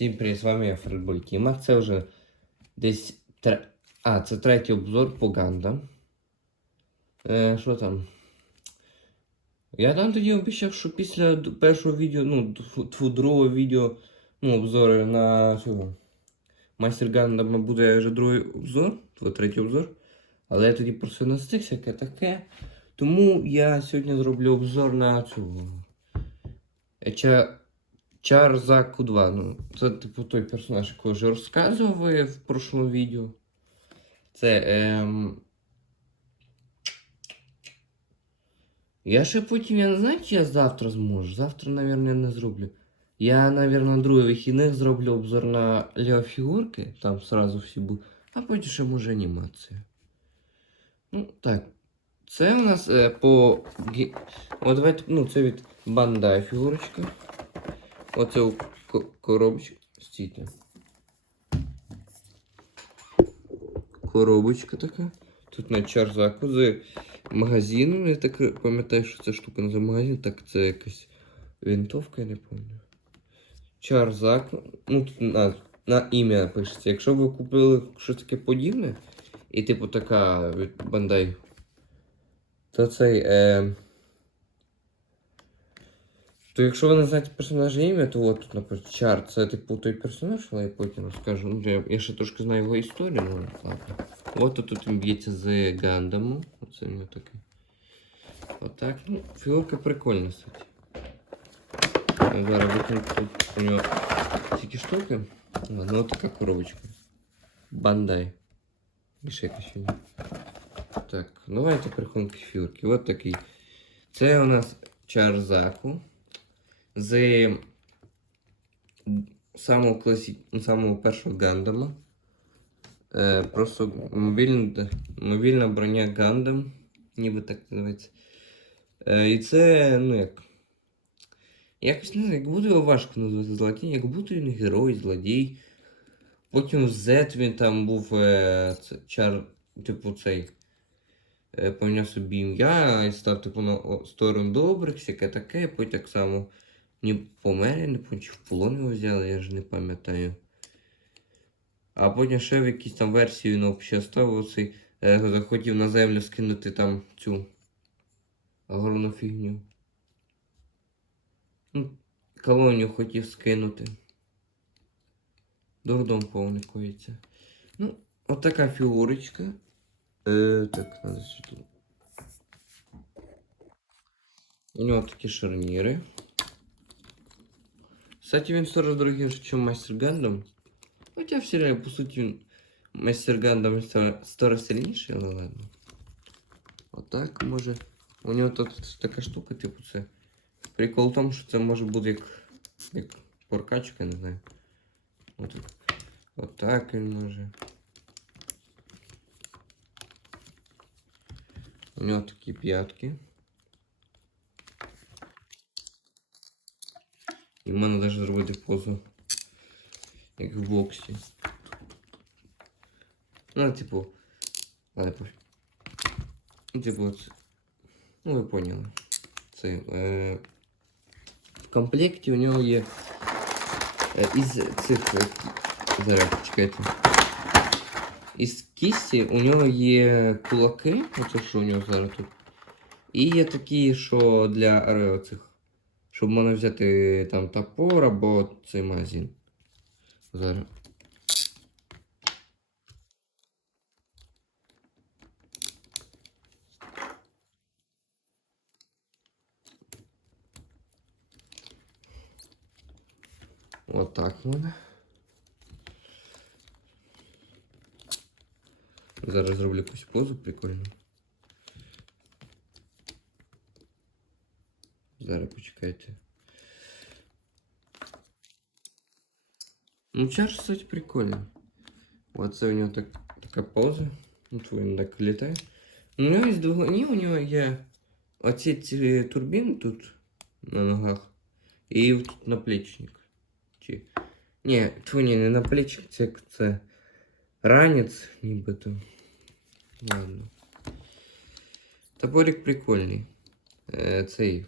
Всім привіт, з вами я Фредболь Тіма. Це вже десь. Тре... А, це третій обзор по Гандам. Е, що там? Я там тоді обіцяв, що після першого відео, ну, другого відео, ну, обзори на цього. Майстер Гандама буде вже другий обзор, тво третій обзор. Але я тоді просто не встиг всяке таке. Тому я сьогодні зроблю обзор на цього. Е, Ча... Чарзаку 2. Ну, це типу той персонаж, якого вже розказував в прошлому відео. Це. Ем... Я ще потім, я не знаю, чи я завтра зможу. Завтра, мабуть, не зроблю. Я, мабуть, другий вихідних зроблю обзор на Леофігурки. там сразу всі будуть. А потім ще може анімація. Ну, так. Це у нас е, по. От давайте, ну, це від Bandai фігурочка. Оце у ко- коробочка. Стійте. Коробочка така. Тут на чарзаку з магазином. Я так пам'ятаю, що ця штука називає магазин. Так, це якась винтовка, я не пам'ятаю. Чарзак. Ну, тут на, на ім'я пишеться. Якщо ви купили щось таке подібне, і типу така від Bandai, то цей. Е, то якщо ви не знаєте персонажа ім'я, то от тут наприклад Чар, це типу той персонаж, але я потім розкажу. Ну, я, я ще трошки знаю його історію, ну ладно. От тут, тут він б'ється з Гандамом. Оце у нього таке. Отак. Ну, фігурка прикольна, кстати. Я Зараз викину тут у нього тільки штуки. Ладно, от така коробочка. Бандай. І ще якась фігня. Так, давайте переходимо к фігурки. От такий. Це у нас Чарзаку З самого класі... самого першого Гандама. Е, просто мобільна, мобільна броня Гандам, ніби так називається. Е, і це, ну як. Якось не знаю, як буде його важко назвати злодій, як будто він герой, злодій. Потім Z він там був е, чар, типу цей. Е, поміняв собі ім'я і став типу на сторону добрих, всяке таке, потім так само не помер, не чи в полон взяли, я ж не пам'ятаю. А потім ще в якійсь там версії взагалі став оцей, е, захотів на землю скинути там цю огромну фігню. Ну, колонію хотів скинути. Дурдом повний коїться. Ну, от така фігурочка. Е, так, надо сюди. У нього такі шарніри. Кстати, він 40 дорогий, ніж Майстер Гандам. Хоча в серіалі, по суті, він Майстер Гандам 100 сильніший, але ладно. Отак може. У нього тут така штука, типу, це. Прикол в тому, що це може бути як, як поркачка, не знаю. От, отак він може. У нього такі п'ятки. І в мене навіть зробити позу. Як в боксі. Ну, типу. Ладно, пофіг. Ну, типу, от. Ну, ви поняли. Це. Е... В комплекті у нього є. Е, із цих. е, Зараз, чекайте. Із кісті у нього є кулаки, оце що у нього зараз тут. І є такі, що для е, цих. Щоб можна взяти там топор або цей магазин. Зараз. Отак можна. Зараз зроблю якусь позу прикольну. Зараз почекайте. Ну, чаш, кстати, прикольно. Оце у нього так, така поза. От він так літає. У нього є двигуні, у нього є оці ці турбіни тут на ногах. І тут наплічник. Чи... Ні, тьфу, ні, не наплічник, це, це ранець, нібито. Ладно. Топорик прикольний. Е, цей.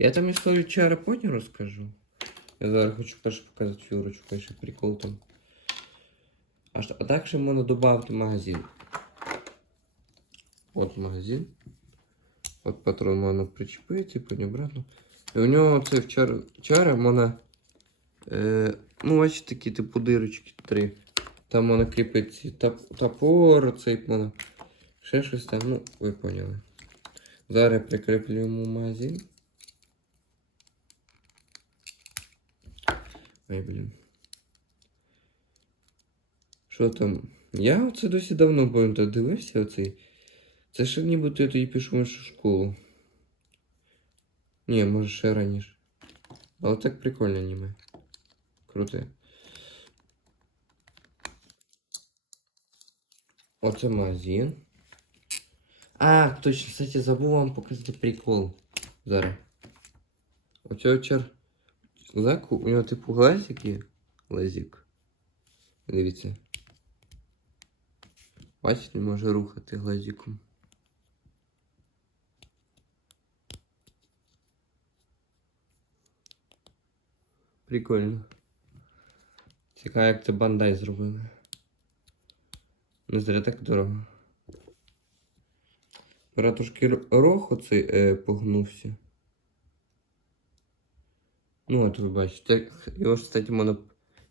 Я там історію чара потім розкажу. Я зараз хочу перше показати фігурочку, ще прикол там. А, а так ще можна додати магазин. От магазин. От патрон можна причепити, потім обратно. І у нього це в чар... чара можна. Е, ну, бачите, такі типу дирочки три. Там можна кріпити тап... топор, цей можна. Ще щось там, ну, ви поняли. Зараз я прикріплю йому магазин. Ой, блін. Що там? Я оце досі давно пам'ятаю, дивився оцей. Це ще нібито я тоді пішов в іншу школу. Ні, може ще раніше. Але так прикольно аніме. Круте. Оце магазин. А, точно, кстати, забув вам показати прикол. Зараз. Оцього чер... Заку, у нього типу глазик є. Лазик. Дивіться. Бачите, може рухати глазиком. Прикольно. Цікаво, як це бандай зробили. Не зря так дорого. Пора трошки р- рог оцей е, погнувся. Ну, от ви бачите, його ж, кстати, можна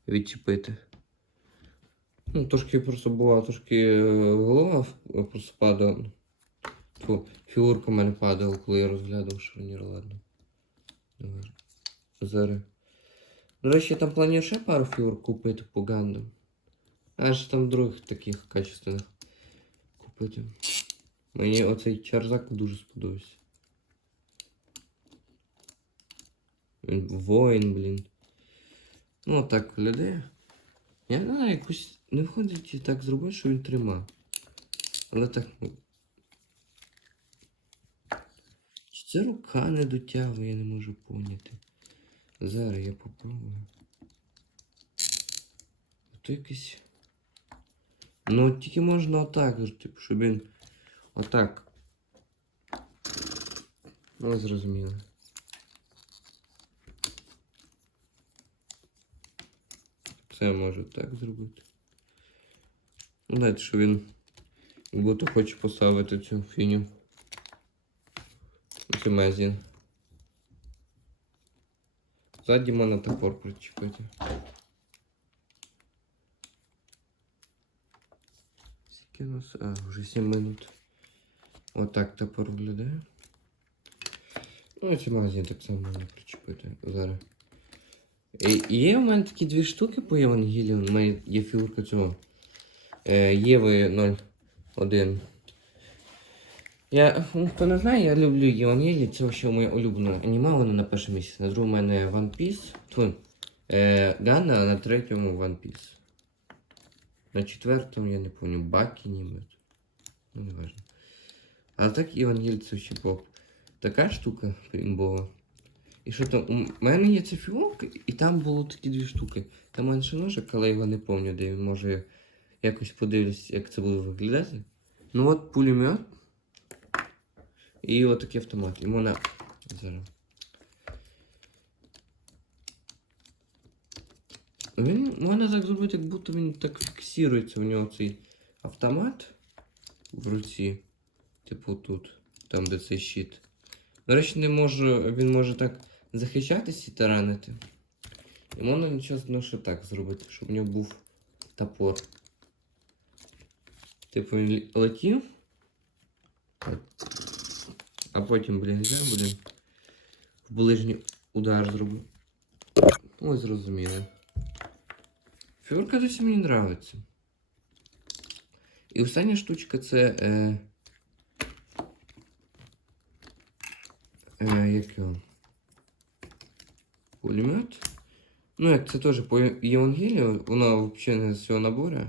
відчепити. Ну, трошки просто була трошки е, голова в- просто падала. Фу, фігурка в мене падала, коли я розглядав шарнір, ладно. Давай. Зараз. До речі, я там планую ще пару фігур купити по гандам. Аж там других таких качественних купити. Мені оцей чарзак дуже сподобався. Воїн, блін. Ну так виглядає. Я не знаю, якось не входить і так зробити, що він тримав. Але так. ну. Чи це рука не дотягує, я не можу поняти. Зараз я попробую. То якийсь. Ну, тільки можна отак, типу, щоб він отак. Ну, зрозуміло. Це можу так зробити. Знаєте, що він як будто хоче поставити цю фіню. Цей магазин. Ззаді можна топор причепити. Скільки нас? А, вже 7 минут. Отак топор виглядає. Ну, і цей магазин так само можна причепити зараз. І, і є в мене такі дві штуки по Євангелію. У мене є фігурка цього. Е, Єви 01. Я, ну, хто не знає, я люблю Євангелії, це ще моє улюблене аніме, воно на першому місці. На другому мене One Piece. Тьфу, е, Ганна, а на третьому One Piece. На четвертому, я не пам'ятаю, Бакі ніби. Ну, не важно. А так Євангелій це ще поп. Така штука імбова. І що там, у мене є ця фігурка, і там було такі дві штуки. Там ще ножик, але його не пам'ятаю, де він може якось подивлюсь, як це буде виглядати. Ну от пулемет. І отакий автомат. І можна. Зараз. Він можна так зробити, як будто він так фіксується в нього цей автомат в руці. Типу тут, там де цей щит. До речі, не може, він може так захищатись і таранити. І можна нічого ну, що так зробити, щоб в нього був топор. Типу він летів. А потім, блін, взяв, блін. В ближній удар зробив. Ось зрозуміло. Фігурка досі мені нравиться. І остання штучка це. Е, е, як його? Пулемет. Ну, це теж по Євангелію, воно взагалі не з цього набору.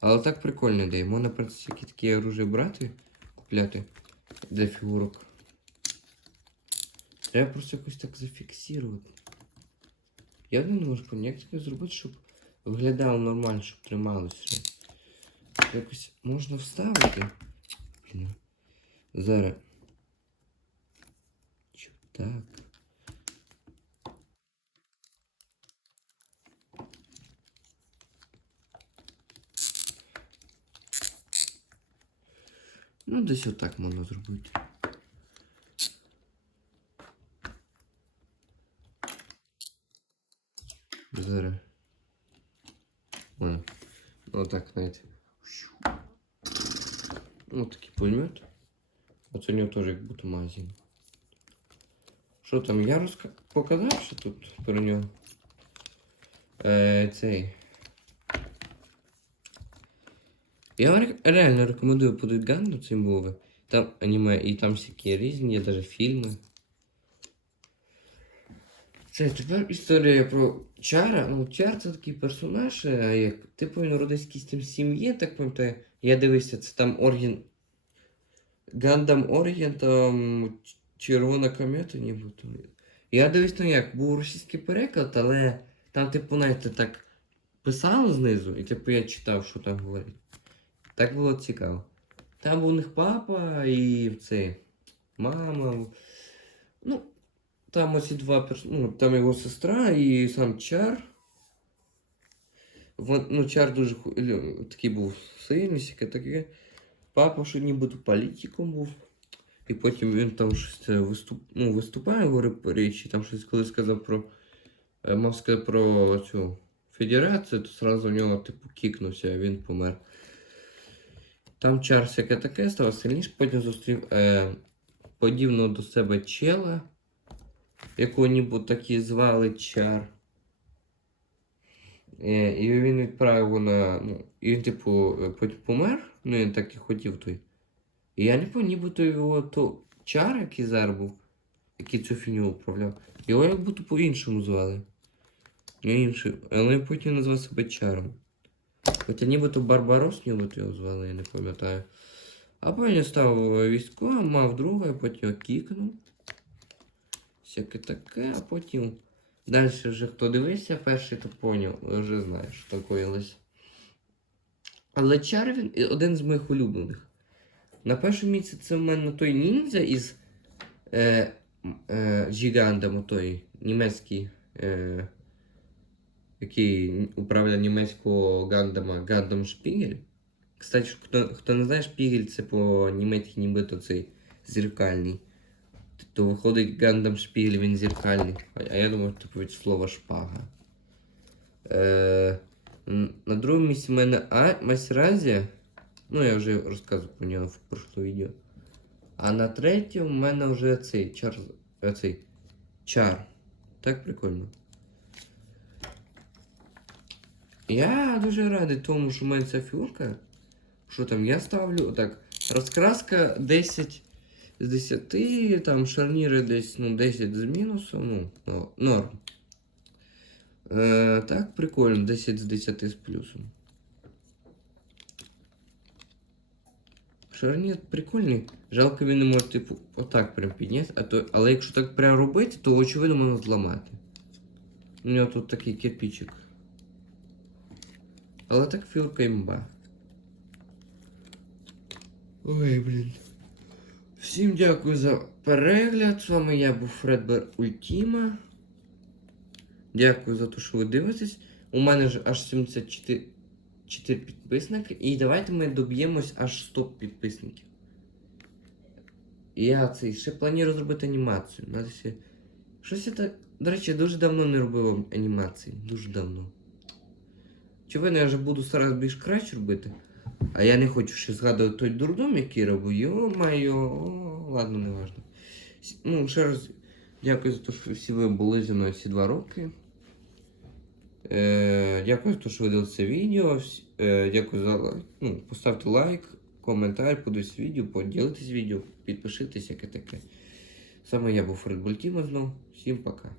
Але так прикольно ідея. Можна просто всякі такі оружия брати, купляти для фігурок. Треба просто якось так зафіксувати. Я не можу як таке зробити, щоб виглядало нормально, щоб трималося. Якось можна вставити. Зараз. Чо так? Десь отак можна зробити. Зараз. Ой. Ну так, знаєте. Ну, такий пулемет. Оце у нього теж як будто магазин. Що там, я розка... показав, що тут про нього. Е, цей. Я вам реально рекомендую подивити Ганду цей мови. Там аніме і там всякі різні, є навіть фільми. Це тепер історія про Чара. Ну, Чар це такий персонаж, е, як типу він родився якійсь там сім'ї, так пам'ятаю. Я дивився, це там Оргін. Гандам Оргін, там Червона комета, нібито. Я дивився, ну як, був російський переклад, але там, типу, знаєте, так писало знизу, і типу я читав, що там говорить. Так було цікаво. Там у них папа і це, мама. Ну, там оці два перс... ну, там його сестра і сам Чар. Вон, ну, Чар дуже ху- такий був сильний, сяке таке. Папа, що нібито політиком був. І потім він там щось е, виступ... ну, виступає, говорить речі, там щось коли сказав про. е, Мав сказати про цю федерацію, то сразу в нього, типу, кікнувся, і він помер. Там чар всяке таке став сильніше, потім зустрів е, подібного до себе чела, якого ніби так і звали чар. Е, і він відправив на. Ну, і він, типу, е, потім помер, ну він так і хотів той. І я не пам'ятаю, нібито його то чар, який зараз був, який цю фіню управляв. Його як будто по-іншому звали. Я інший, але потім назвав себе чаром. Хоча нібито Барбарос, нібито його звали, я не пам'ятаю. А потім став військовим, мав друга, потім кікнув. Всяке таке, а потім. Далі вже хто дивився перший, то поняв, вже знаєш, що такоїлось. Але Чар він і один з моїх улюблених. На першому місці це в мене той ніндзя із е, е, Гігандом, той німецький. Е, який управляє німецького Гандама Гандам Шпігель. Кстати, хто, хто не знає, Шпігель це по-німецьки нібито цей зеркальний. То виходить Гандам Шпігель, він зеркальний. А я думаю, типу від слова шпага. Е, на другому місці в мене а, Масіразія. Ну, я вже розказував про нього в прошлому відео. А на третьому в мене вже цей чар. е, Цей чар. Так прикольно. Я дуже радий тому, що в мене ця фігурка. Що там я ставлю? Так, розкраска 10 з 10, там шарніри десь ну, 10 з мінусом, ну, ну норм. Е, так, прикольно, 10 з 10 з плюсом. Шарнір прикольний. Жалко він не може, типу, отак прям підняти, а то, але якщо так прям робити, то очевидно можна зламати. У нього тут такий кирпичик. Але так філка імба. Ой, блін. Всім дякую за перегляд. З вами я був Фредбер Ультіма. Дякую за те, що ви дивитесь. У мене ж аж 74 4 підписники. І давайте ми доб'ємось аж 100 підписників. Я цей ще планую зробити анімацію. Надо ще... Щось я так. До речі, я дуже давно не робив анімації. Дуже давно. Очевидно, я вже буду зараз більш краще робити. А я не хочу ще згадувати той дурдом, який робив. Йо-майо, о, ладно, не важно. Ну, ще раз дякую за те, що всі ви були зі мною ці два роки. Е, дякую за те, що ви дивилися це відео. Е, дякую за лайк. Ну, поставте лайк, коментар, подивіться відео, поділитесь відео, підпишитесь, яке таке. Саме я був Фред Бультіма знов. Всім пока.